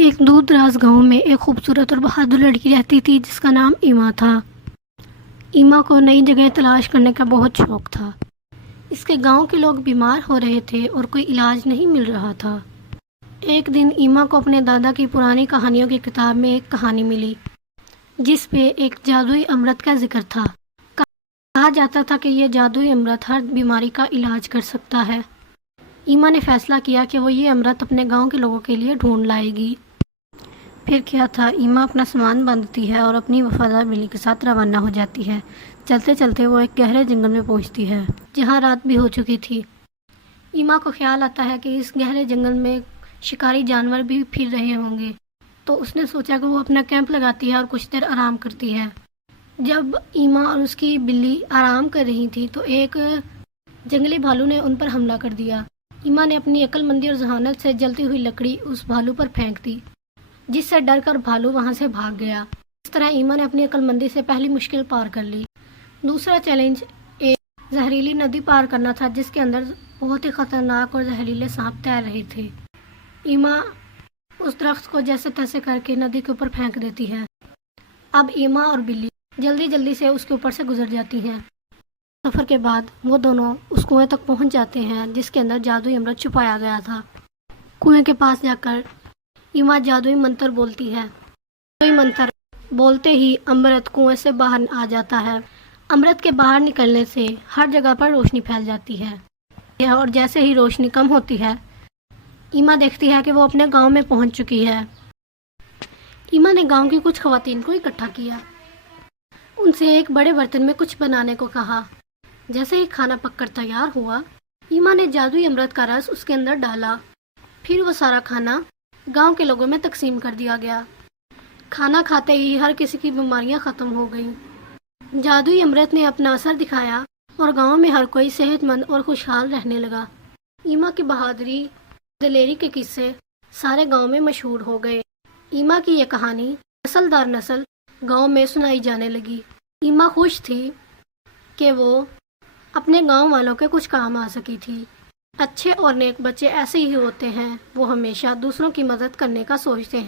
ایک دور دراز گاؤں میں ایک خوبصورت اور بہادر لڑکی رہتی تھی جس کا نام ایما تھا۔ ایما کو نئی جگہ تلاش کرنے کا بہت شوق تھا۔ اس کے گاؤں کے لوگ بیمار ہو رہے تھے اور کوئی علاج نہیں مل رہا تھا۔ ایک دن ایما کو اپنے دادا کی پرانی کہانیوں کی کتاب میں ایک کہانی ملی جس پہ ایک جادوئی امرت کا ذکر تھا۔ کہا جاتا تھا کہ یہ جادوئی امرت ہر بیماری کا علاج کر سکتا ہے۔ ایما نے فیصلہ کیا کہ وہ یہ امرت اپنے گاؤں کے لوگوں کے لیے ڈھونڈ لائے گی۔ پھر کیا تھا، ایما اپنا سامان باندھتی ہے اور اپنی وفادار بلی کے ساتھ روانہ ہو جاتی ہے۔ چلتے چلتے وہ ایک گہرے جنگل میں پہنچتی ہے جہاں رات بھی ہو چکی تھی۔ ایما کو خیال آتا ہے کہ اس گہرے جنگل میں شکاری جانور بھی پھر رہے ہوں گے، تو اس نے سوچا کہ وہ اپنا کیمپ لگاتی ہے اور کچھ دیر آرام کرتی ہے۔ جب ایما اور اس کی بلی آرام کر رہی تھی تو ایک جنگلی بھالو نے ان پر حملہ کر دیا۔ ایما نے اپنی عقل مندی اور ذہانت سے جلتی ہوئی لکڑی اس بھالو پر پھینک دی، جس سے ڈر کر بھالو وہاں سے بھاگ گیا۔ اس طرح ایما نے اپنی عقل مندی سے پہلی مشکل پار کر لی۔ دوسرا چیلنج ایک زہریلی ندی پار کرنا تھا جس کے اندر بہت ہی خطرناک اور زہریلے سانپ تیر رہے تھے۔ ایما اس درخت کو جیسے تیسے کر کے ندی کے اوپر پھینک دیتی ہے۔ اب ایما اور بلی جلدی سے اس کے اوپر سے گزر جاتی ہیں۔ سفر کے بعد وہ دونوں اس کنویں تک پہنچ جاتے ہیں جس کے اندر جادوئی امرت چھپایا گیا تھا۔ کنویں کے پاس جا کر ایما جادوئی منتر بولتی ہے۔ جادوئی منتر بولتے ہی امرت کنویں سے باہر آ جاتا ہے۔ امرت کے باہر نکلنے سے ہر جگہ پر روشنی پھیل جاتی ہے اور جیسے ہی روشنی کم ہوتی ہے، ایما دیکھتی ہے کہ وہ اپنے گاؤں میں پہنچ چکی ہے۔ ایما نے گاؤں کی کچھ خواتین کو اکٹھا کیا، ان سے ایک بڑے برتن میں کچھ بنانے کو کہا۔ جیسے ہی کھانا پک کر تیار ہوا، ایما نے جادوئی امرت کا رس اس کے اندر ڈالا۔ پھر وہ سارا کھانا گاؤں کے لوگوں میں تقسیم کر دیا گیا۔ کھانا کھاتے ہی ہر کسی کی بیماریاں ختم ہو گئیں۔ جادوئی امرت نے اپنا اثر دکھایا اور گاؤں میں ہر کوئی صحت مند اور خوشحال رہنے لگا۔ ایما کی بہادری دلیری کے قصے سارے گاؤں میں مشہور ہو گئے۔ ایما کی یہ کہانی نسل در نسل گاؤں میں سنائی جانے لگی۔ ایما خوش تھی کہ وہ اپنے گاؤں والوں کے کچھ کام آ سکی تھی۔ اچھے اور نیک بچے ایسے ہی ہوتے ہیں، وہ ہمیشہ دوسروں کی مدد کرنے کا سوچتے ہیں۔